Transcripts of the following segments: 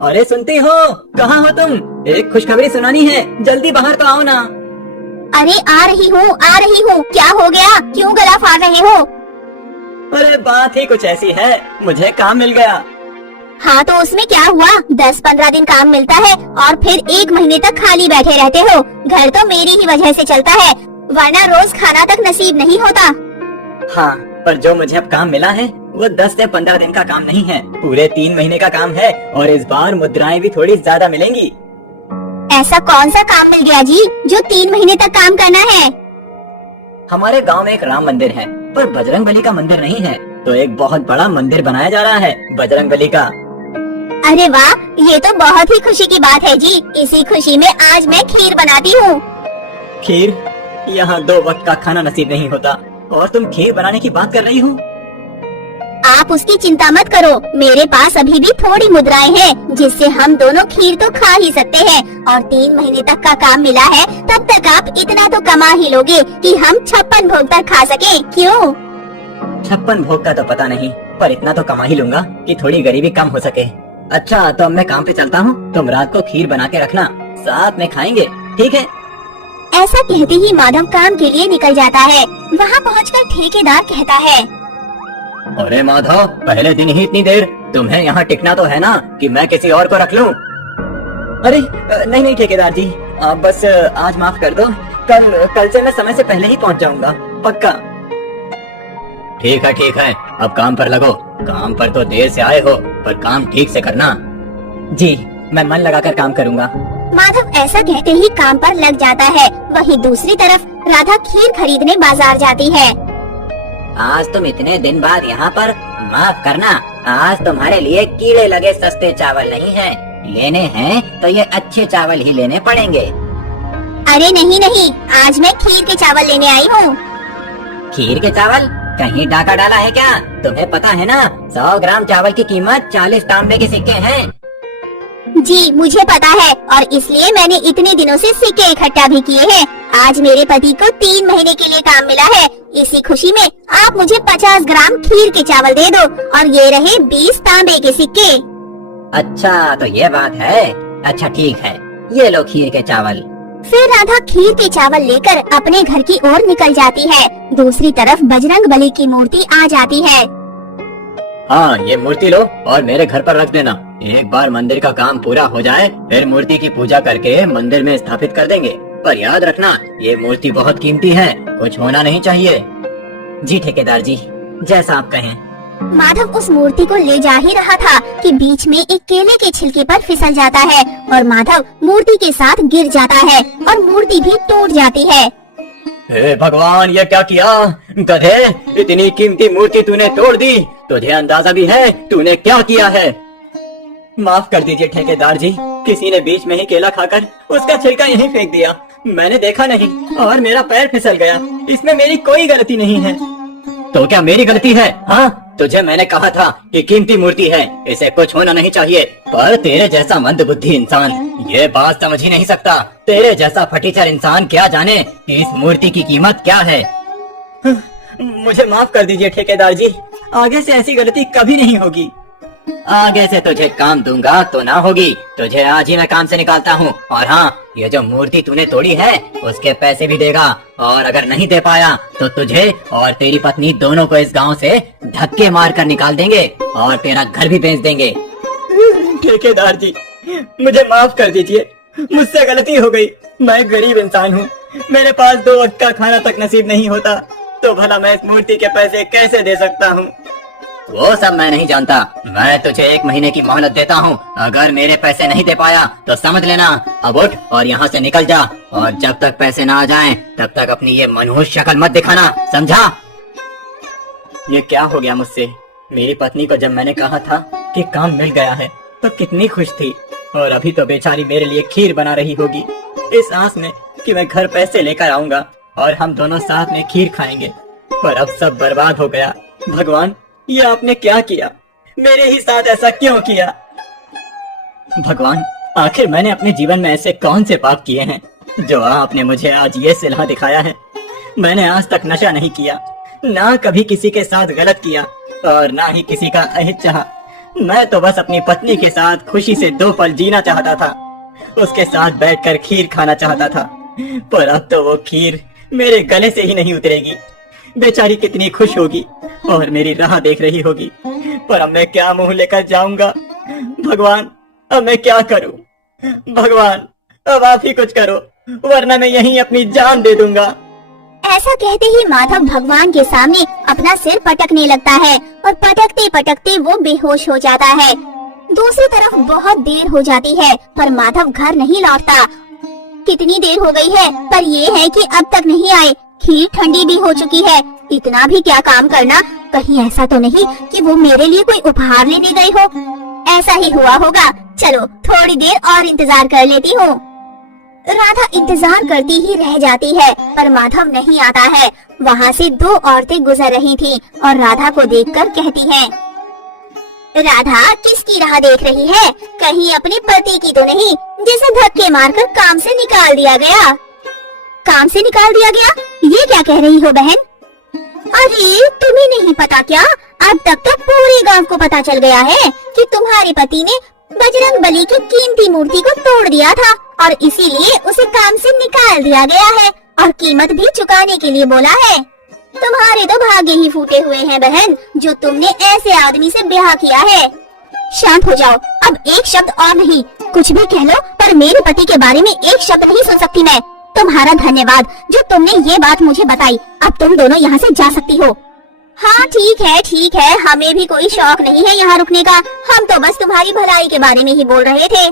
अरे सुनती हो? कहाँ हो तुम? एक खुशखबरी सुनानी है, जल्दी बाहर तो आओ ना। अरे आ रही हूँ आ रही हूँ। क्या हो गया, क्यों गला फाड़ रहे हो? अरे बात ही कुछ ऐसी है, मुझे काम मिल गया। हाँ तो उसमें क्या हुआ? 10-15 दिन काम मिलता है और फिर 1 महीने तक खाली बैठे रहते हो। घर तो मेरी ही वजह से चलता है, वरना रोज खाना तक नसीब नहीं होता। हाँ, पर जो मुझे अब काम मिला है वो 10 से 15 दिन का काम नहीं है, पूरे 3 महीने का काम है। और इस बार मुद्राएं भी थोड़ी ज्यादा मिलेंगी। ऐसा कौन सा काम मिल गया जी जो 3 महीने तक काम करना है? हमारे गांव में एक राम मंदिर है, पर बजरंगबली का मंदिर नहीं है, तो एक बहुत बड़ा मंदिर बनाया जा रहा है बजरंगबली का। अरे वाह, ये तो बहुत ही खुशी की बात है जी। इसी खुशी में आज मैं खीर बनाती हूँ। खीर? यहाँ 2 वक्त का खाना नसीब नहीं होता और तुम खीर बनाने की बात कर रही हो? आप उसकी चिंता मत करो, मेरे पास अभी भी थोड़ी मुद्राएं हैं जिससे हम दोनों खीर तो खा ही सकते हैं। और 3 महीने तक का काम मिला है, तब तक आप इतना तो कमा ही लोगे कि हम 56 भोग तक खा सके। क्यों? 56 भोग का तो पता नहीं, पर इतना तो कमा ही लूंगा कि थोड़ी गरीबी कम हो सके। अच्छा, तो अब मैं काम पे चलता हूँ, तुम रात को खीर बना के रखना, साथ में खाएंगे, ठीक है? ऐसा कहते ही माधव काम के लिए निकल जाता है। वहाँ पहुँचकर ठेकेदार कहता है, अरे माधव, पहले दिन ही इतनी देर, तुम्हें यहाँ टिकना तो है ना कि मैं किसी और को रख लूं? अरे नहीं नहीं ठेकेदार जी, आप बस आज माफ कर दो, कल से मैं समय से पहले ही पहुँच जाऊंगा, पक्का। ठीक है, अब काम पर लगो। काम पर तो देर से आए हो, पर काम ठीक से करना। जी, मैं मन लगाकर काम करूंगा। माधव ऐसा कहते ही काम पर लग जाता है। वहीं दूसरी तरफ राधा खीर खरीदने बाजार जाती है। आज तुम इतने दिन बाद यहाँ पर? माफ करना, आज तुम्हारे लिए कीड़े लगे सस्ते चावल नहीं है, लेने हैं तो ये अच्छे चावल ही लेने पड़ेंगे। अरे नहीं, आज मैं खीर के चावल लेने आई हूँ। खीर के चावल? कहीं डाका डाला है क्या? तुम्हें पता है ना, 100 ग्राम चावल की कीमत 40 तांबे के सिक्के हैं। जी मुझे पता है, और इसलिए मैंने इतने दिनों से सिक्के इकट्ठा भी किए हैं। आज मेरे पति को 3 महीने के लिए काम मिला है, इसी खुशी में आप मुझे 50 ग्राम खीर के चावल दे दो और ये रहे 20 तांबे के सिक्के। अच्छा तो ये बात है, अच्छा ठीक है, ये लो खीर के चावल। फिर राधा खीर के चावल लेकर अपने घर की ओर निकल जाती है। दूसरी तरफ बजरंगबली की मूर्ति आ जाती है। हाँ, ये मूर्ति लो और मेरे घर पर रख देना। एक बार मंदिर का काम पूरा हो जाए, फिर मूर्ति की पूजा करके मंदिर में स्थापित कर देंगे। पर याद रखना, ये मूर्ति बहुत कीमती है, कुछ होना नहीं चाहिए। जी ठेकेदार जी, जैसा आप कहें। माधव उस मूर्ति को ले जा ही रहा था कि बीच में एक केले के छिलके पर फिसल जाता है और माधव मूर्ति के साथ गिर जाता है और मूर्ति भी टूट जाती है। हे भगवान, ये क्या किया? गधे, इतनी कीमती मूर्ति तूने तोड़ दी, तुझे अंदाजा भी है तूने क्या किया है? माफ कर दीजिए ठेकेदार जी, किसी ने बीच में ही केला खाकर उसका छिलका यहीं फेंक दिया, मैंने देखा नहीं और मेरा पैर फिसल गया, इसमें मेरी कोई गलती नहीं है। तो क्या मेरी गलती है? हाँ, तुझे मैंने कहा था कि कीमती मूर्ति है, इसे कुछ होना नहीं चाहिए, पर तेरे जैसा मंदबुद्धि इंसान ये बात समझ ही नहीं सकता। तेरे जैसा फटीचर इंसान क्या जाने कि इस मूर्ति की कीमत क्या है। मुझे माफ कर दीजिए ठेकेदार जी, आगे से ऐसी गलती कभी नहीं होगी। आगे से तुझे काम दूंगा तो ना होगी, तुझे आज ही मैं काम से निकालता हूँ। और हाँ, ये जो मूर्ति तूने तोड़ी है उसके पैसे भी देगा, और अगर नहीं दे पाया तो तुझे और तेरी पत्नी दोनों को इस गांव से धक्के मार कर निकाल देंगे और तेरा घर भी बेच देंगे। ठेकेदार जी, मुझे माफ कर दीजिए, मुझसे गलती हो गई, मैं गरीब इंसान हूँ, मेरे पास 2 वक्त का खाना तक नसीब नहीं होता, तो भला मैं इस मूर्ति के पैसे कैसे दे सकता हूँ? वो सब मैं नहीं जानता, मैं तुझे 1 महीने की मोहलत देता हूँ, अगर मेरे पैसे नहीं दे पाया तो समझ लेना, अब उठ और यहाँ से निकल जा, और जब तक पैसे ना आ जाएं, तब तक अपनी ये मनहूस शक्ल मत दिखाना, समझा? ये क्या हो गया मुझसे? मेरी पत्नी को जब मैंने कहा था कि काम मिल गया है तो कितनी खुश थी, और अभी तो बेचारी मेरे लिए खीर बना रही होगी, इस आस में कि मैं घर पैसे लेकर आऊंगा और हम दोनों साथ में खीर खाएंगे। पर अब सब बर्बाद हो गया। भगवान, ये आपने क्या किया? मेरे ही साथ ऐसा क्यों किया? भगवान, आखिर मैंने अपने जीवन में ऐसे कौन से पाप किए हैं जो आपने मुझे आज ये सिला दिखाया है? मैंने आज तक नशा नहीं किया, ना कभी किसी के साथ गलत किया, और ना ही किसी का अहित चाहा। मैं तो बस अपनी पत्नी के साथ खुशी से 2 पल जीना चाहता था, उसके साथ बैठकर खीर खाना चाहता था, पर अब तो वो खीर मेरे गले से ही नहीं उतरेगी। बेचारी कितनी खुश होगी और मेरी राह देख रही होगी, पर अब मैं क्या मुंह लेकर जाऊंगा? भगवान, अब मैं क्या करूं? भगवान, अब आप ही कुछ करो, वरना मैं यहीं अपनी जान दे दूंगा। ऐसा कहते ही माधव भगवान के सामने अपना सिर पटकने लगता है और पटकते पटकते वो बेहोश हो जाता है। दूसरी तरफ बहुत देर हो जाती है पर माधव घर नहीं लौटता। कितनी देर हो गई है पर ये है कि अब तक नहीं आए। खीर ठंडी भी हो चुकी है। इतना भी क्या काम करना, कहीं ऐसा तो नहीं कि वो मेरे लिए कोई उपहार लेने गए हो। ऐसा ही हुआ होगा। चलो थोड़ी देर और इंतजार कर लेती हूँ। राधा इंतजार करती ही रह जाती है पर माधव नहीं आता है। वहाँ से 2 औरतें गुजर रही थीं और राधा को देखकर कहती हैं, राधा किसकी राह देख रही है? कहीं अपने पति की तो नहीं, जिसे धक्के मारकर काम से निकाल दिया गया। काम से निकाल दिया गया? ये क्या कह रही हो बहन? अरे तुम्हें नहीं पता क्या? अब तक तो पूरे गांव को पता चल गया है कि तुम्हारे पति ने बजरंग बली की कीमती मूर्ति को तोड़ दिया था और इसीलिए उसे काम से निकाल दिया गया है और कीमत भी चुकाने के लिए बोला है। तुम्हारे तो भाग्य ही फूटे हुए हैं बहन, जो तुमने ऐसे आदमी से ब्याह किया है। शांत हो जाओ, अब एक शब्द और नहीं। कुछ भी कह लो पर मेरे पति के बारे में एक शब्द नहीं सुन सकती मैं। तुम्हारा धन्यवाद जो तुमने ये बात मुझे बताई। अब तुम दोनों यहाँ से जा सकती हो। हाँ ठीक है, हमें भी कोई शौक नहीं है यहाँ रुकने का। हम तो बस तुम्हारी भलाई के बारे में ही बोल रहे थे।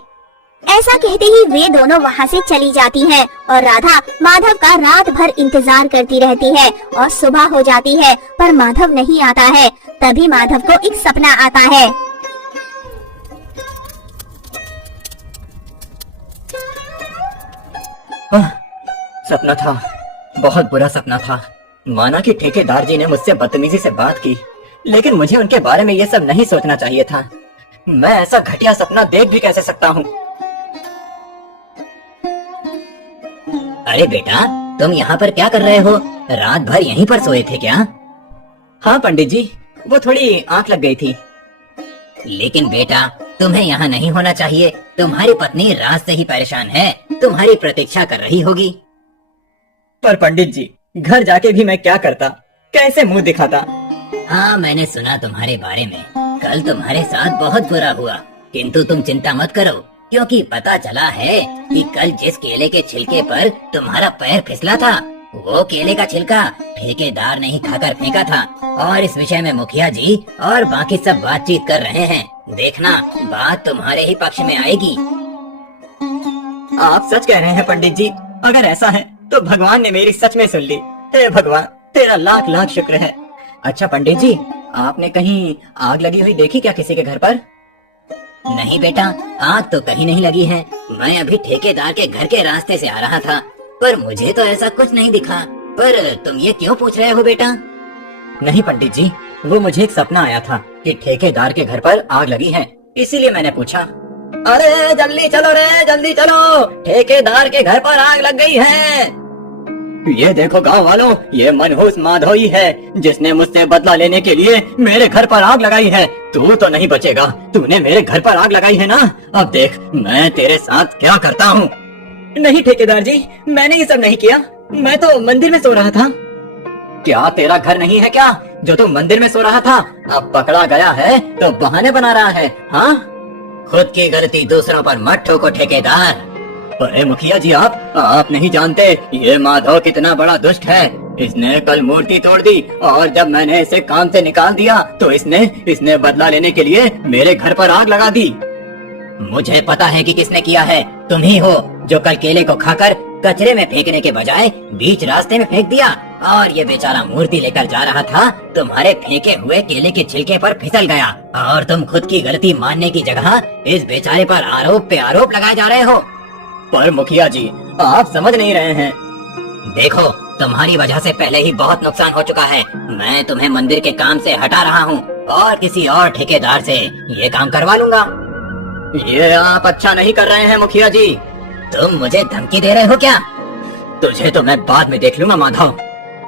ऐसा कहते ही वे दोनों वहाँ से चली जाती हैं और राधा माधव का रात भर इंतजार करती रहती है और सुबह हो जाती है पर माधव नहीं आता है। तभी माधव को एक सपना आता है। सपना था, बहुत बुरा सपना था। माना कि ठेकेदार जी ने मुझसे बदतमीजी से बात की, लेकिन मुझे उनके बारे में ये सब नहीं सोचना चाहिए था। मैं ऐसा घटिया सपना देख भी कैसे सकता हूँ? अरे बेटा, तुम यहाँ पर क्या कर रहे हो? रात भर यहीं पर सोए थे क्या? हाँ पंडित जी, वो थोड़ी आंख लग गई थी। लेकिन बेटा, तुम्हें यहाँ नहीं होना चाहिए। तुम्हारी पत्नी रात से ही परेशान है, तुम्हारी प्रतीक्षा कर रही होगी। पर पंडित जी, घर जाके भी मैं क्या करता, कैसे मुंह दिखाता? हाँ, मैंने सुना तुम्हारे बारे में। कल तुम्हारे साथ बहुत बुरा हुआ, किंतु तुम चिंता मत करो, क्योंकि पता चला है कि कल जिस केले के छिलके पर तुम्हारा पैर फिसला था, वो केले का छिलका ठेकेदार ने ही खाकर फेंका था। और इस विषय में मुखिया जी और बाकी सब बातचीत कर रहे हैं। देखना, बात तुम्हारे ही पक्ष में आएगी। आप सच कह रहे हैं पंडित जी। अगर ऐसा है तो भगवान ने मेरी सच में सुन ली। हे भगवान, तेरा लाख लाख शुक्र है। अच्छा पंडित जी, आपने कहीं आग लगी हुई देखी क्या किसी के घर पर? नहीं बेटा, आग तो कहीं नहीं लगी है। मैं अभी ठेकेदार के घर के रास्ते से आ रहा था, पर मुझे तो ऐसा कुछ नहीं दिखा। पर तुम ये क्यों पूछ रहे हो बेटा? नहीं पंडित जी, वो मुझे एक सपना आया था कि ठेकेदार के घर पर आग लगी है, इसीलिए मैंने पूछा। अरे जल्दी चलो रे, जल्दी चलो, ठेकेदार के घर पर आग लग गई है। ये देखो गांव वालों, ये मनहूस माधव ही है जिसने मुझसे बदला लेने के लिए मेरे घर पर आग लगाई है। तू तो नहीं बचेगा, तूने मेरे घर पर आग लगाई है ना? अब देख मैं तेरे साथ क्या करता हूँ। नहीं ठेकेदार जी, मैंने ये सब नहीं किया। मैं तो मंदिर में सो रहा था। क्या तेरा घर नहीं है क्या जो तू मंदिर में सो रहा था? अब पकड़ा गया है तो बहाने बना रहा है। हाँ, खुद की गलती दूसरों पर मत ठोको ठेकेदार। अरे मुखिया जी, आप नहीं जानते ये माधव कितना बड़ा दुष्ट है। इसने कल मूर्ति तोड़ दी और जब मैंने इसे काम से निकाल दिया तो इसने बदला लेने के लिए मेरे घर पर आग लगा दी। मुझे पता है कि किसने किया है। तुम ही हो जो कल केले को खाकर कचरे में फेंकने के बजाय बीच रास्ते में फेंक दिया। और ये बेचारा मूर्ति लेकर जा रहा था, तुम्हारे फेंके हुए केले के छिलके पर फिसल गया और तुम खुद की गलती मानने की जगह इस बेचारे पर आरोप पे आरोप लगाए जा रहे हो। पर मुखिया जी, आप समझ नहीं रहे हैं। देखो, तुम्हारी वजह से पहले ही बहुत नुकसान हो चुका है। मैं तुम्हें मंदिर के काम से हटा रहा हूँ और किसी और ठेकेदार से ये काम करवा लूंगा। ये आप अच्छा नहीं कर रहे हैं मुखिया जी। तुम मुझे धमकी दे रहे हो क्या? तुझे तो मैं बाद में देख लूंगा माधव।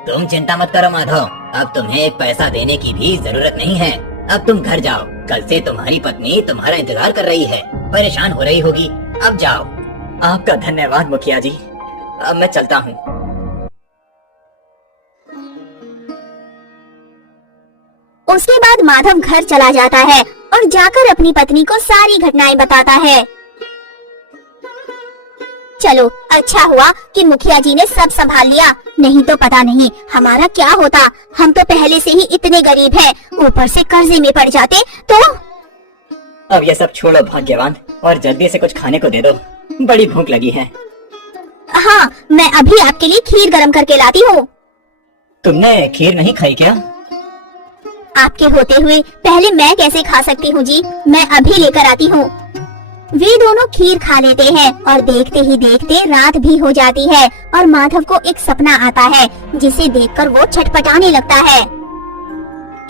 तुम चिंता मत करो माधव, अब तुम्हें एक पैसा देने की भी जरूरत नहीं है। अब तुम घर जाओ कल से तुम्हारी पत्नी तुम्हारा इंतजार कर रही है, परेशान हो रही होगी। अब जाओ। आपका धन्यवाद मुखिया जी, अब मैं चलता हूँ। उसके बाद माधव घर चला जाता है और जाकर अपनी पत्नी को सारी घटनाएं बताता है। चलो अच्छा हुआ कि मुखिया जी ने सब संभाल लिया, नहीं तो पता नहीं हमारा क्या होता। हम तो पहले से ही इतने गरीब हैं, ऊपर से कर्जे में पड़ जाते तो। अब ये सब छोड़ो भाग्यवान, और जल्दी से कुछ खाने को दे दो, बड़ी भूख लगी है। हाँ, मैं अभी आपके लिए खीर गरम करके लाती हूँ। तुमने खीर नहीं खाई क्या? आपके होते हुए पहले मैं कैसे खा सकती हूँ जी, मैं अभी लेकर आती हूँ। वे दोनों खीर खा लेते हैं और देखते ही देखते रात भी हो जाती है और माधव को एक सपना आता है जिसे देखकर वो छटपटाने लगता है।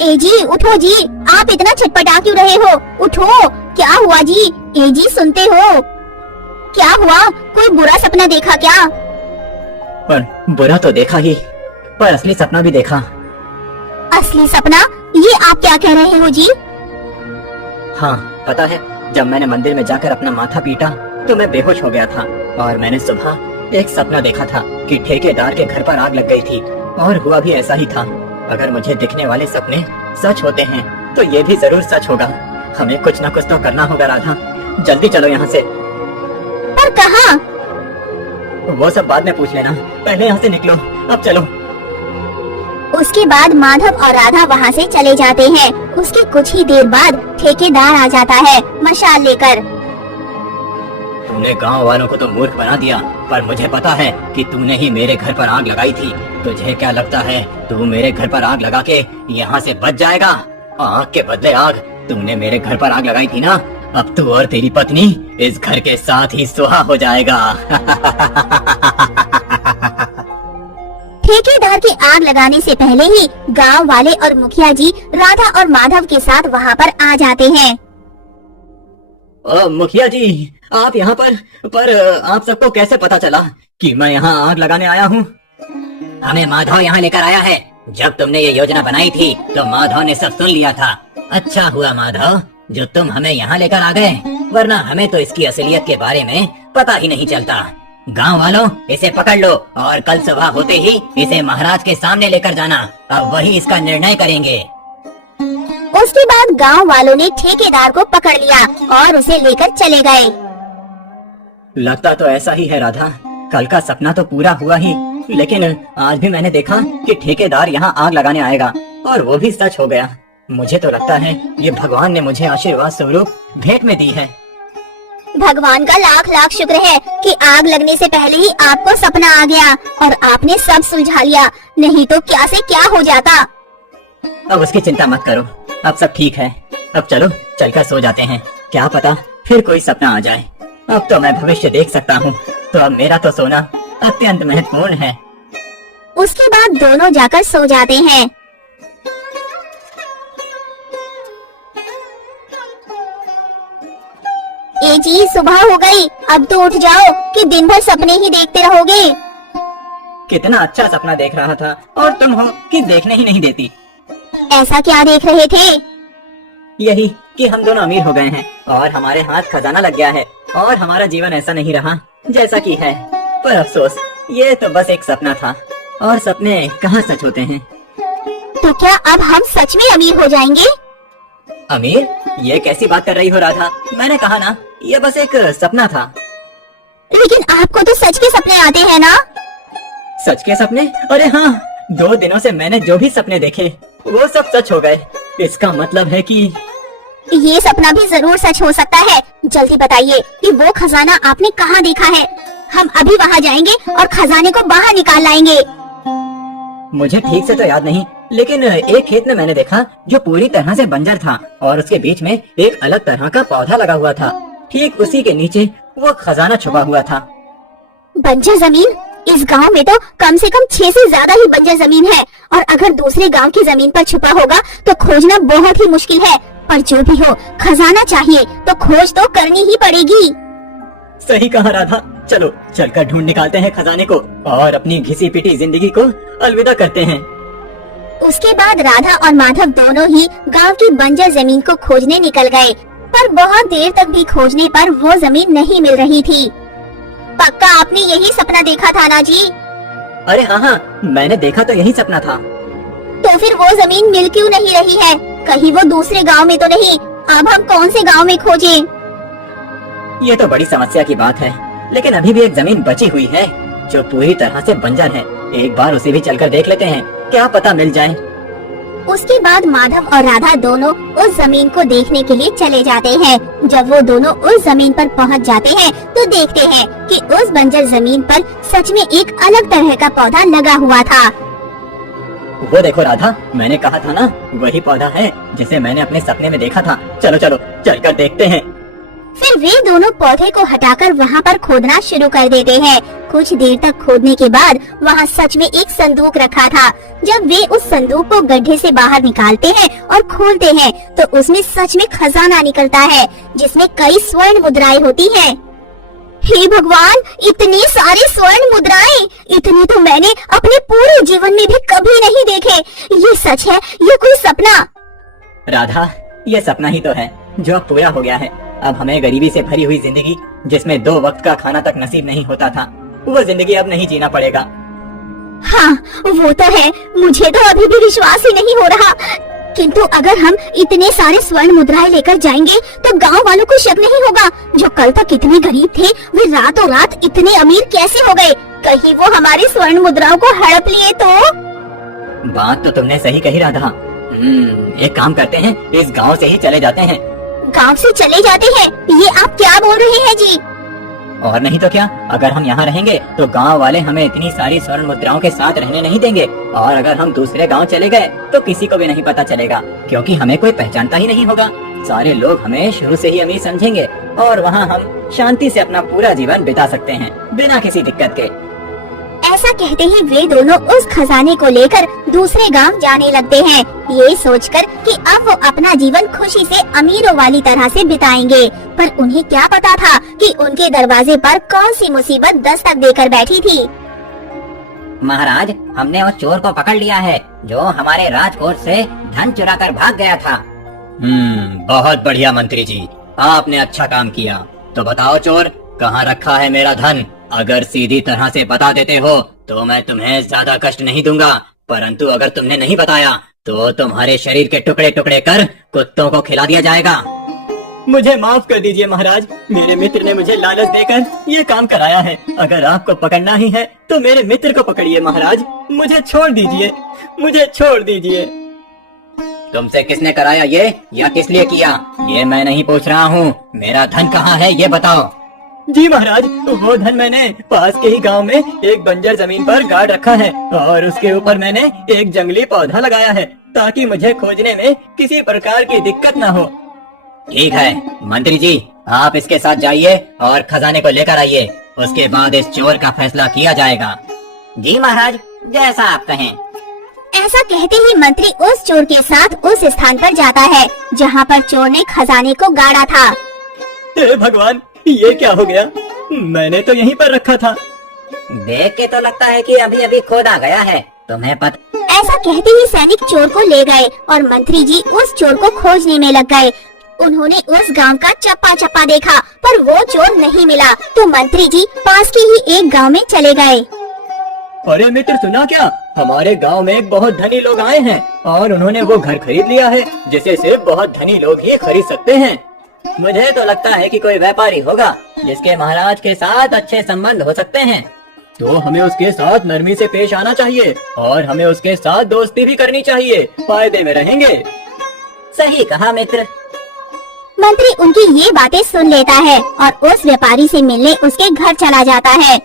ए जी उठो जी, आप इतना छटपटा क्यों रहे हो? उठो, क्या हुआ जी? ए जी सुनते हो? क्या हुआ, कोई बुरा सपना देखा क्या? पर बुरा तो देखा ही, पर असली सपना भी देखा। असली सपना? ये आप क्या कह रहे हो जी? हाँ पता है, जब मैंने मंदिर में जाकर अपना माथा पीटा तो मैं बेहोश हो गया था, और मैंने सुबह एक सपना देखा था कि ठेकेदार के घर पर आग लग गई थी, और हुआ भी ऐसा ही था। अगर मुझे दिखने वाले सपने सच होते हैं तो ये भी जरूर सच होगा। हमें कुछ न कुछ तो करना होगा राधा, जल्दी चलो यहाँ से। पर कहाँ? वो सब बाद में पूछ लेना, पहले यहाँ से निकलो, अब चलो। उसके बाद माधव और राधा वहाँ से चले जाते हैं। उसके कुछ ही देर बाद ठेकेदार आ जाता है मशाल लेकर। तूने गांव वालों को तो मूर्ख बना दिया, पर मुझे पता है कि तूने ही मेरे घर पर आग लगाई थी। तुझे क्या लगता है तू मेरे घर पर आग लगा के यहाँ से बच जाएगा? आग के बदले आग। तूने मेरे घर पर आग लगाई थी ना, अब तू और तेरी पत्नी इस घर के साथ ही सुहा हो जाएगा। ठेकेदार की आग लगाने से पहले ही गांव वाले और मुखिया जी राधा और माधव के साथ वहाँ पर आ जाते हैं। मुखिया जी, आप यहाँ पर आप सबको कैसे पता चला कि मैं यहाँ आग लगाने आया हूँ? हमें माधव यहाँ लेकर आया है। जब तुमने ये योजना बनाई थी तो माधव ने सब सुन लिया था। अच्छा हुआ माधव जो तुम हमें यहाँ लेकर आ गए, वरना हमें तो इसकी असलियत के बारे में पता ही नहीं चलता। गांव वालों, इसे पकड़ लो और कल सुबह होते ही इसे महाराज के सामने लेकर जाना। अब वही इसका निर्णय करेंगे। उसके बाद गांव वालों ने ठेकेदार को पकड़ लिया और उसे लेकर चले गए। लगता तो ऐसा ही है राधा, कल का सपना तो पूरा हुआ ही, लेकिन आज भी मैंने देखा कि ठेकेदार यहाँ आग लगाने आएगा, और वो भी सच हो गया। मुझे तो लगता है ये भगवान ने मुझे आशीर्वाद स्वरूप भेंट में दी है। भगवान का लाख लाख शुक्र है कि आग लगने से पहले ही आपको सपना आ गया और आपने सब सुलझा लिया, नहीं तो क्या से क्या हो जाता। अब उसकी चिंता मत करो, अब सब ठीक है। अब चलो चलकर सो जाते हैं, क्या पता फिर कोई सपना आ जाए। अब तो मैं भविष्य देख सकता हूँ, तो अब मेरा तो सोना अत्यंत महत्वपूर्ण है। उसके बाद दोनों जाकर सो जाते हैं। ए जी सुबह हो गई, अब तो उठ जाओ कि दिन भर सपने ही देखते रहोगे। कितना अच्छा सपना देख रहा था और तुम हो कि देखने ही नहीं देती। ऐसा क्या देख रहे थे? यही कि हम दोनों अमीर हो गए हैं और हमारे हाथ खजाना लग गया है, और हमारा जीवन ऐसा नहीं रहा जैसा कि है। पर अफसोस, ये तो बस एक सपना था, और सपने कहाँ सच होते हैं। तो क्या अब हम सच में अमीर हो जाएंगे? अमीर? ये कैसी बात कर रही हो राधा? मैंने कहा ना, ये बस एक सपना था। लेकिन आपको तो सच के सपने आते हैं ना? सच के सपने? अरे हाँ, 2 दिनों से मैंने जो भी सपने देखे वो सब सच हो गए। इसका मतलब है कि ये सपना भी जरूर सच हो सकता है। जल्दी बताइए कि वो खजाना आपने कहाँ देखा है? हम अभी वहाँ जाएंगे और खजाने को बाहर निकाल लाएंगे। मुझे ठीक से तो याद नहीं, लेकिन एक खेत में मैंने देखा जो पूरी तरह से बंजर था, और उसके बीच में एक अलग तरह का पौधा लगा हुआ था। ठीक उसी के नीचे वो खजाना छुपा हुआ था। बंजर जमीन? इस गांव में तो कम से कम 6 से ज्यादा ही बंजर जमीन है, और अगर दूसरे गांव की जमीन पर छुपा होगा तो खोजना बहुत ही मुश्किल है। पर जो भी हो, खजाना चाहिए तो खोज तो करनी ही पड़ेगी। सही कहा राधा, चलो चलकर ढूंढ निकालते हैं खजाने को और अपनी घिसी पिटी जिंदगी को अलविदा करते हैं। उसके बाद राधा और माधव दोनों ही गांव की बंजर जमीन को खोजने निकल गए, पर बहुत देर तक भी खोजने पर वो जमीन नहीं मिल रही थी। पक्का आपने यही सपना देखा था ना जी? अरे हाँ, मैंने देखा तो यही सपना था। तो फिर वो जमीन मिल क्यों नहीं रही है? कहीं वो दूसरे गांव में तो नहीं? अब हम कौन से गांव में खोजें? ये तो बड़ी समस्या की बात है, लेकिन अभी भी एक जमीन बची हुई है जो पूरी तरह से बंजर है। एक बार उसे भी चलकर देख लेते हैं, क्या पता मिल जाए। उसके बाद माधव और राधा दोनों उस जमीन को देखने के लिए चले जाते हैं। जब वो दोनों उस जमीन पर पहुंच जाते हैं तो देखते हैं कि उस बंजर जमीन पर सच में एक अलग तरह का पौधा लगा हुआ था। वो देखो राधा, मैंने कहा था ना, वही पौधा है जिसे मैंने अपने सपने में देखा था। चलो चलो चलकर देखते हैं। फिर वे दोनों पौधे को हटाकर वहाँ पर खोदना शुरू कर देते हैं। कुछ देर तक खोदने के बाद वहाँ सच में एक संदूक रखा था। जब वे उस संदूक को गड्ढे से बाहर निकालते हैं और खोलते हैं तो उसमें सच में खजाना निकलता है, जिसमें कई स्वर्ण मुद्राएं होती हैं। हे भगवान, इतनी सारी स्वर्ण मुद्राएं! इतनी तो मैंने अपने पूरे जीवन में भी कभी नहीं देखे। ये सच है, ये कोई सपना? राधा, ये सपना ही तो है जो अब पूरा हो गया है। अब हमें गरीबी से भरी हुई जिंदगी, जिसमें 2 वक्त का खाना तक नसीब नहीं होता था, वो जिंदगी अब नहीं जीना पड़ेगा। हाँ, वो तो है। मुझे तो अभी भी विश्वास ही नहीं हो रहा। किंतु अगर हम इतने सारे स्वर्ण मुद्राएं लेकर जाएंगे तो गांव वालों को शक नहीं होगा। जो कल तक इतने गरीब थे, वे रातों रात इतने अमीर कैसे हो गए? कहीं वो हमारी स्वर्ण मुद्राओं को हड़प लिए तो? बात तो तुमने सही कही राधा। एक काम करते हैं, इस गांव से ही चले जाते हैं। गांव से चले जाते हैं? ये आप क्या बोल रहे हैं जी? और नहीं तो क्या, अगर हम यहाँ रहेंगे तो गांव वाले हमें इतनी सारी स्वर्ण मुद्राओं के साथ रहने नहीं देंगे, और अगर हम दूसरे गांव चले गए तो किसी को भी नहीं पता चलेगा, क्योंकि हमें कोई पहचानता ही नहीं होगा। सारे लोग हमें शुरू से ही अमीर समझेंगे और वहाँ हम शांति से अपना पूरा जीवन बिता सकते हैं बिना किसी दिक्कत के। ऐसा कहते ही वे दोनों उस खजाने को लेकर दूसरे गांव जाने लगते हैं, ये सोचकर कि अब वो अपना जीवन खुशी से अमीरों वाली तरह से बिताएंगे। पर उन्हें क्या पता था कि उनके दरवाजे पर कौन सी मुसीबत दस्तक देकर बैठी थी। महाराज, हमने उस चोर को पकड़ लिया है जो हमारे राजकोट से धन चुरा कर भाग गया था। बहुत बढ़िया मंत्री जी, आपने अच्छा काम किया। तो बताओ चोर, कहाँ रखा है मेरा धन? अगर सीधी तरह से बता देते हो तो मैं तुम्हें ज्यादा कष्ट नहीं दूंगा, परंतु अगर तुमने नहीं बताया तो तुम्हारे शरीर के टुकड़े टुकड़े कर कुत्तों को खिला दिया जाएगा। मुझे माफ कर दीजिए महाराज, मेरे मित्र ने मुझे लालच देकर ये काम कराया है। अगर आपको पकड़ना ही है तो मेरे मित्र को पकड़िए महाराज, मुझे छोड़ दीजिए, मुझे छोड़ दीजिए। तुमसे किसने कराया ये, या किस लिए किया, ये मैं नहीं पूछ रहा हूँ। मेरा धन कहाँ है ये बताओ। जी महाराज, वो धन मैंने पास के ही गांव में एक बंजर जमीन पर गाड़ रखा है, और उसके ऊपर मैंने एक जंगली पौधा लगाया है ताकि मुझे खोजने में किसी प्रकार की दिक्कत न हो। ठीक है मंत्री जी, आप इसके साथ जाइए और खजाने को लेकर आइए, उसके बाद इस चोर का फैसला किया जाएगा। जी महाराज, जैसा आप कहें। ऐसा कहते ही मंत्री उस चोर के साथ उस स्थान पर जाता है जहाँ पर चोर ने खजाने को गाड़ा था। हे भगवान, ये क्या हो गया? मैंने तो यहीं पर रखा था। देख के तो लगता है कि अभी अभी खोदा गया है, तुम्हें पता। ऐसा कहते ही सैनिक चोर को ले गए और मंत्री जी उस चोर को खोजने में लग गए। उन्होंने उस गांव का चप्पा चप्पा देखा पर वो चोर नहीं मिला, तो मंत्री जी पास के ही एक गांव में चले गए। अरे मित्र, सुना क्या? हमारे गांव में बहुत धनी लोग आए हैं और उन्होंने वो घर खरीद लिया है जिसे सिर्फ बहुत धनी लोग ही खरीद सकते हैं। मुझे तो लगता है कि कोई व्यापारी होगा जिसके महाराज के साथ अच्छे संबंध हो सकते हैं, तो हमें उसके साथ नरमी से पेश आना चाहिए और हमें उसके साथ दोस्ती भी करनी चाहिए, फायदे में रहेंगे। सही कहा मित्र। मंत्री उनकी ये बातें सुन लेता है और उस व्यापारी से मिलने उसके घर चला जाता है।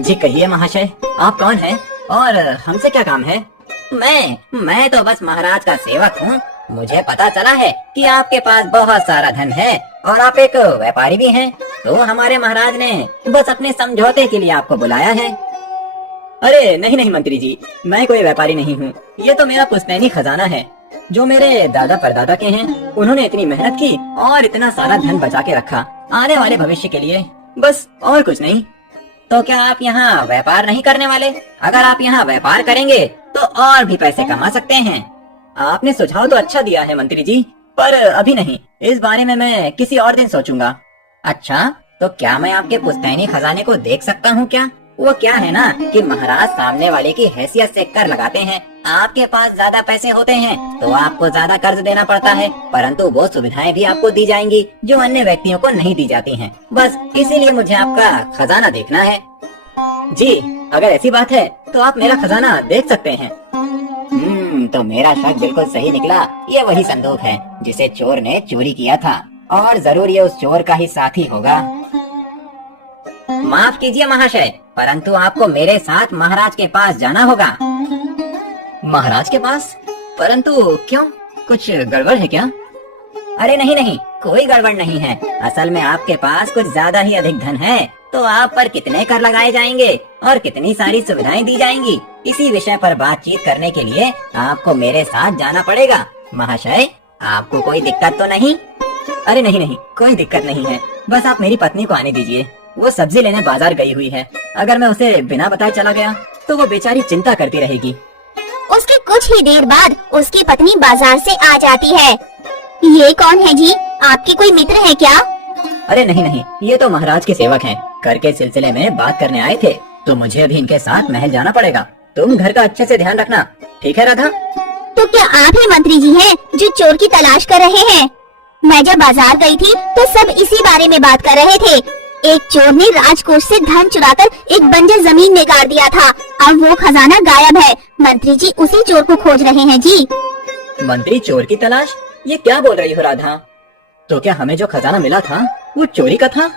जी कहिए महाशय, आप कौन हैं और हमसे क्या काम है? मैं तो बस महाराज का सेवक हूँ। मुझे पता चला है कि आपके पास बहुत सारा धन है और आप एक व्यापारी भी हैं, तो हमारे महाराज ने बस अपने समझौते के लिए आपको बुलाया है। अरे नहीं नहीं मंत्री जी, मैं कोई व्यापारी नहीं हूँ। ये तो मेरा पुश्तैनी खजाना है जो मेरे दादा परदादा के हैं। उन्होंने इतनी मेहनत की और इतना सारा धन बचा के रखा आने वाले भविष्य के लिए, बस और कुछ नहीं। तो क्या आप यहाँ व्यापार नहीं करने वाले? अगर आप यहाँ व्यापार करेंगे तो और भी पैसे कमा सकते हैं। आपने सुझाव तो अच्छा दिया है मंत्री जी, पर अभी नहीं, इस बारे में मैं किसी और दिन सोचूंगा। अच्छा, तो क्या मैं आपके पुश्तैनी खजाने को देख सकता हूँ क्या? वो क्या है ना कि महाराज सामने वाले की हैसियत से कर लगाते हैं। आपके पास ज्यादा पैसे होते हैं तो आपको ज्यादा कर्ज देना पड़ता है, परंतु वो सुविधाएं भी आपको दी जाएंगी जो अन्य व्यक्तियों को नहीं दी जाती हैं। बस इसीलिए मुझे आपका खजाना देखना है। जी, अगर ऐसी बात है तो आप मेरा खजाना देख सकते हैं। तो मेरा शक बिल्कुल सही निकला। ये वही संदूक है जिसे चोर ने चोरी किया था, और जरूर ये उस चोर का ही साथी होगा। माफ कीजिए महाशय, परंतु आपको मेरे साथ महाराज के पास जाना होगा। महाराज के पास? परंतु क्यों, कुछ गड़बड़ है क्या? अरे नहीं नहीं, कोई गड़बड़ नहीं है। असल में आपके पास कुछ ज्यादा ही अधिक धन है, तो आप पर कितने कर लगाए जाएंगे और कितनी सारी सुविधाएं दी जाएंगी, इसी विषय पर बातचीत करने के लिए आपको मेरे साथ जाना पड़ेगा। महाशय, आपको कोई दिक्कत तो नहीं? अरे नहीं नहीं, कोई दिक्कत नहीं है, बस आप मेरी पत्नी को आने दीजिए। वो सब्जी लेने बाजार गई हुई है, अगर मैं उसे बिना बताए चला गया तो वो बेचारी चिंता करती रहेगी। उसके कुछ ही देर बाद उसकी पत्नी बाजार से आ जाती है। ये कौन है जी? आपके कोई मित्र है क्या? अरे नहीं नहीं, ये तो महाराज के सेवक हैं, कर के सिलसिले में बात करने आए थे, तो मुझे अभी इनके साथ महल जाना पड़ेगा। तुम घर का अच्छे से ध्यान रखना, ठीक है राधा? तो क्या आप ही मंत्री जी हैं जो चोर की तलाश कर रहे हैं? मैं जब बाजार गई थी तो सब इसी बारे में बात कर रहे थे। एक चोर ने राजकोष से धन चुराकर एक बंजर जमीन में गाड़ दिया था। अब वो खजाना गायब है। मंत्री जी उसी चोर को खोज रहे हैं जी। मंत्री चोर की तलाश? ये क्या बोल रही हो राधा? तो क्या हमें जो खजाना मिला था वो चोरी का था?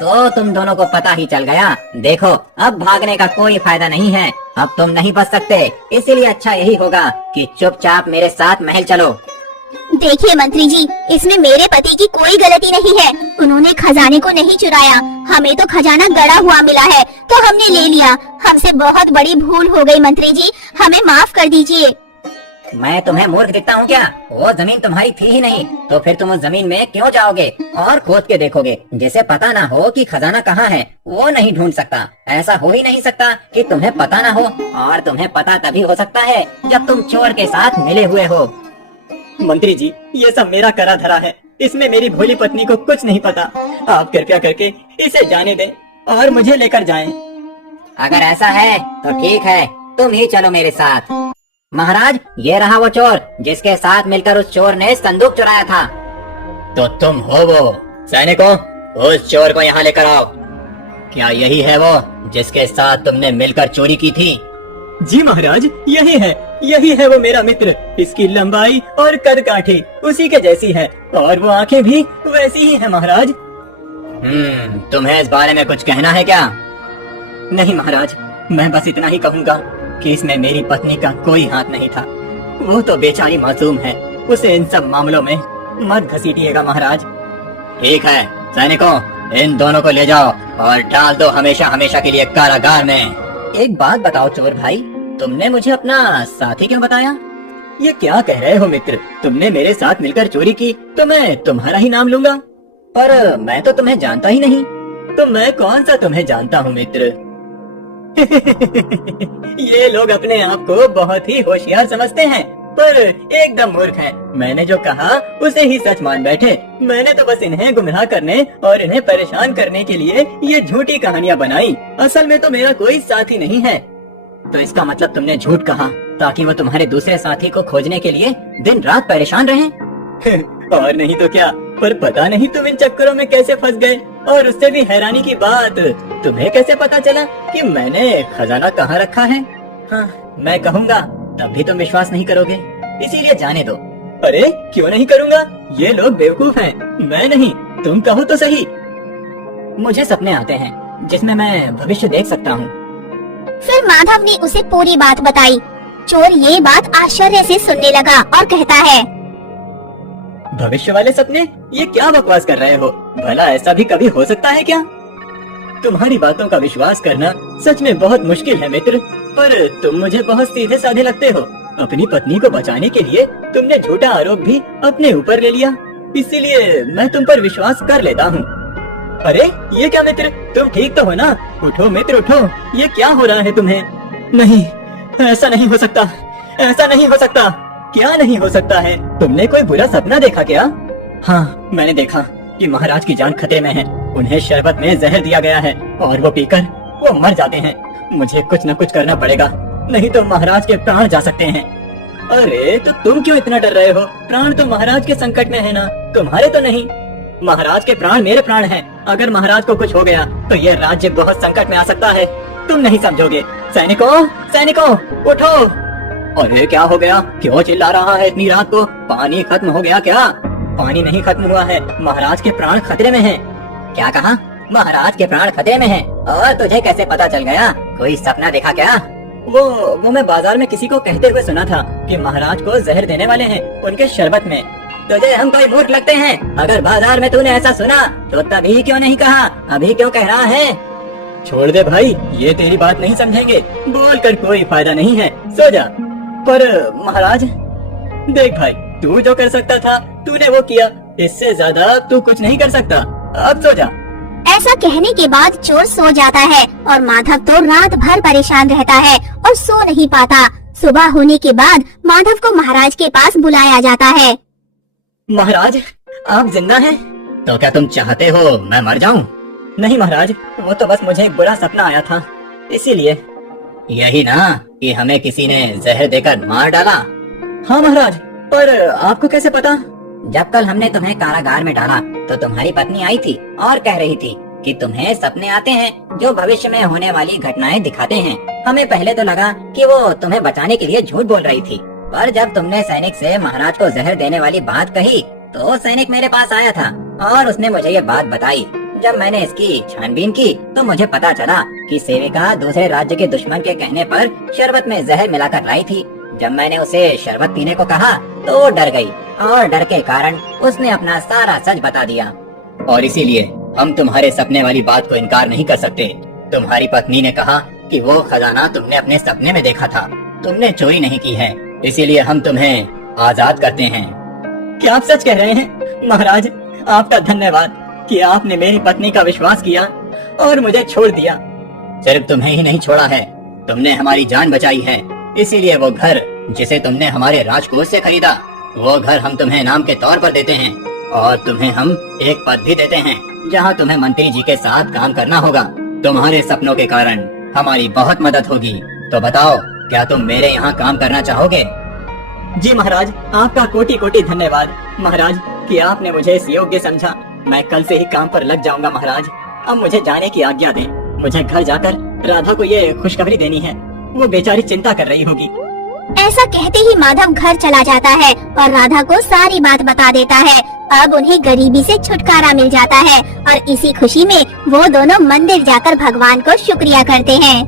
तो तुम दोनों को पता ही चल गया। देखो, अब भागने का कोई फायदा नहीं है, अब तुम नहीं बच सकते। इसीलिए अच्छा यही होगा कि चुपचाप मेरे साथ महल चलो। देखिए मंत्री जी, इसमें मेरे पति की कोई गलती नहीं है। उन्होंने खजाने को नहीं चुराया, हमें तो खजाना गड़ा हुआ मिला है तो हमने ले लिया। हमसे बहुत बड़ी भूल हो गई मंत्री जी, हमें माफ कर दीजिए। मैं तुम्हें मूर्ख दिखता हूँ क्या? वो जमीन तुम्हारी थी ही नहीं, तो फिर तुम उस जमीन में क्यों जाओगे और खोद के देखोगे? जिसे पता ना हो कि खजाना कहाँ है वो नहीं ढूंढ सकता। ऐसा हो ही नहीं सकता कि तुम्हें पता ना हो, और तुम्हें पता तभी हो सकता है जब तुम चोर के साथ मिले हुए हो। मंत्री जी, ये सब मेरा करा धरा है, इसमें मेरी भोली पत्नी को कुछ नहीं पता। आप कृपया करके इसे जाने दें और मुझे लेकर जाएं। अगर ऐसा है तो ठीक है, तुम ही चलो मेरे साथ। महाराज, ये रहा वो चोर जिसके साथ मिलकर उस चोर ने संदूक चुराया था। तो तुम हो वो? सैनिकों, उस चोर को यहाँ लेकर आओ। क्या यही है वो जिसके साथ तुमने मिलकर चोरी की थी? जी महाराज, यही है वो मेरा मित्र। इसकी लंबाई और कद काठी उसी के जैसी है, और वो आंखें भी वैसी ही है महाराज। तुम्हें इस बारे में कुछ कहना है क्या? नहीं महाराज, मैं बस इतना ही कहूँगा कि इसमें मेरी पत्नी का कोई हाथ नहीं था। वो तो बेचारी मासूम है, उसे इन सब मामलों में मत घसीटिएगा महाराज। ठीक है सैनिकों, इन दोनों को ले जाओ और डाल दो हमेशा हमेशा के लिए कारागार में। एक बात बताओ चोर भाई, तुमने मुझे अपना साथी क्यों बताया? ये क्या कह रहे हो मित्र? तुमने मेरे साथ मिलकर चोरी की तो मैं तुम्हारा ही नाम लूंगा, पर मैं तो तुम्हें जानता ही नहीं। तो मैं कौन सा तुम्हें जानता हूँ मित्र? ये लोग अपने आप को बहुत ही होशियार समझते हैं, पर एकदम मूर्ख हैं। मैंने जो कहा उसे ही सच मान बैठे। मैंने तो बस इन्हें गुमराह करने और इन्हें परेशान करने के लिए ये झूठी कहानियाँ बनाई। असल में तो मेरा कोई साथी नहीं है। तो इसका मतलब तुमने झूठ कहा ताकि वो तुम्हारे दूसरे साथी को खोजने के लिए दिन रात परेशान रहे? और नहीं तो क्या, पर पता नहीं तुम इन चक्करों में कैसे फंस गए। और उससे भी हैरानी की बात, तुम्हें कैसे पता चला कि मैंने खजाना कहाँ रखा है? हाँ, मैं कहूँगा तब भी तुम विश्वास नहीं करोगे, इसीलिए जाने दो। अरे क्यों नहीं करूँगा? ये लोग बेवकूफ हैं, मैं नहीं। तुम कहो तो सही। मुझे सपने आते हैं जिसमें मैं भविष्य देख सकता हूँ। फिर माधव ने उसे पूरी बात बताई। चोर ये बात आश्चर्य से सुनने लगा और कहता है, भविष्य वाले सपने? ये क्या बकवास कर रहे हो? भला ऐसा भी कभी हो सकता है क्या? तुम्हारी बातों का विश्वास करना सच में बहुत मुश्किल है मित्र, पर तुम मुझे बहुत सीधे साधे लगते हो। अपनी पत्नी को बचाने के लिए तुमने झूठा आरोप भी अपने ऊपर ले लिया, इसीलिए मैं तुम पर विश्वास कर लेता हूँ। अरे ये क्या मित्र, तुम ठीक तो हो ना? उठो मित्र उठो, ये क्या हो रहा है तुम्हें? नहीं, ऐसा नहीं हो सकता, ऐसा नहीं हो सकता। क्या नहीं हो सकता है? तुमने कोई बुरा सपना देखा क्या? हाँ, मैंने देखा कि महाराज की जान खतरे में है। उन्हें शरबत में जहर दिया गया है और वो पीकर वो मर जाते हैं। मुझे कुछ न कुछ करना पड़ेगा, नहीं तो महाराज के प्राण जा सकते हैं। अरे तो तुम क्यों इतना डर रहे हो? प्राण तो महाराज के संकट में है ना, तुम्हारे तो नहीं। महाराज के प्राण मेरे प्राण हैं। अगर महाराज को कुछ हो गया तो ये राज्य बहुत संकट में आ सकता है। तुम नहीं समझोगे। सैनिकों, सैनिकों, उठो। अरे क्या हो गया? क्यों चिल्ला रहा है इतनी रात को? पानी खत्म हो गया क्या? पानी नहीं खत्म हुआ है, महाराज के प्राण खतरे में हैं। क्या कहा? महाराज के प्राण खतरे में हैं? और तुझे कैसे पता चल गया? कोई सपना देखा क्या? वो मैं बाजार में किसी को कहते हुए सुना था कि महाराज को जहर देने वाले हैं उनके शरबत में। तुझे हम कोई मूर्ख लगते हैं? अगर बाजार में तूने ऐसा सुना तो तभी क्यों नहीं कहा? अभी क्यों कह रहा है? छोड़ दे भाई, ये तेरी बात नहीं समझेंगे। बोलकर कोई फायदा नहीं है, सो जा। पर महाराज, देख भाई, तू जो कर सकता था तूने वो किया, इससे ज्यादा तू कुछ नहीं कर सकता। अब सो जा। ऐसा कहने के बाद चोर सो जाता है और माधव तो रात भर परेशान रहता है और सो नहीं पाता। सुबह होने के बाद माधव को महाराज के पास बुलाया जाता है। महाराज, आप जिंदा हैं? तो क्या तुम चाहते हो मैं मर जाऊं? नहीं महाराज, वो तो बस मुझे एक बुरा सपना आया था, इसीलिए। यही ना कि हमें किसी ने जहर देकर मार डाला? हाँ महाराज, पर आपको कैसे पता? जब कल हमने तुम्हें कारागार में डाला तो तुम्हारी पत्नी आई थी और कह रही थी कि तुम्हें सपने आते हैं जो भविष्य में होने वाली घटनाएं दिखाते हैं। हमें पहले तो लगा कि वो तुम्हें बचाने के लिए झूठ बोल रही थी, पर जब तुमने सैनिक से महाराज को जहर देने वाली बात कही तो सैनिक मेरे पास आया था और उसने मुझे ये बात बताई। जब मैंने इसकी छानबीन की तो मुझे पता चला कि सेविका दूसरे राज्य के दुश्मन के कहने पर शरबत में जहर मिलाकर लाई थी। जब मैंने उसे शरबत पीने को कहा तो वो डर गई और डर के कारण उसने अपना सारा सच बता दिया। और इसीलिए हम तुम्हारे सपने वाली बात को इनकार नहीं कर सकते। तुम्हारी पत्नी ने कहा कि वो खजाना तुमने अपने सपने में देखा था, तुमने चोरी नहीं की है, इसीलिए हम तुम्हें आजाद करते हैं। क्या आप सच कह रहे हैं? महाराज, आपका धन्यवाद कि आपने मेरी पत्नी का विश्वास किया और मुझे छोड़ दिया। सिर्फ तुम्हें ही नहीं छोड़ा है, तुमने हमारी जान बचाई है। इसीलिए वो घर जिसे तुमने हमारे राजकोष से खरीदा, वो घर हम तुम्हें इनाम के तौर पर देते हैं और तुम्हें हम एक पद भी देते हैं जहाँ तुम्हें मंत्री जी के साथ काम करना होगा। तुम्हारे सपनों के कारण हमारी बहुत मदद होगी। तो बताओ, क्या तुम मेरे यहाँ काम करना चाहोगे? जी महाराज, आपका कोटि कोटि धन्यवाद महाराज कि आपने मुझे इस योग्य समझा। मैं कल से ही काम पर लग जाऊंगा महाराज। अब मुझे जाने की आज्ञा दें। मुझे घर जाकर राधा को ये खुशखबरी देनी है, वो बेचारी चिंता कर रही होगी। ऐसा कहते ही माधव घर चला जाता है और राधा को सारी बात बता देता है। अब उन्हें गरीबी से छुटकारा मिल जाता है और इसी खुशी में वो दोनों मंदिर जाकर भगवान को शुक्रिया करते हैं।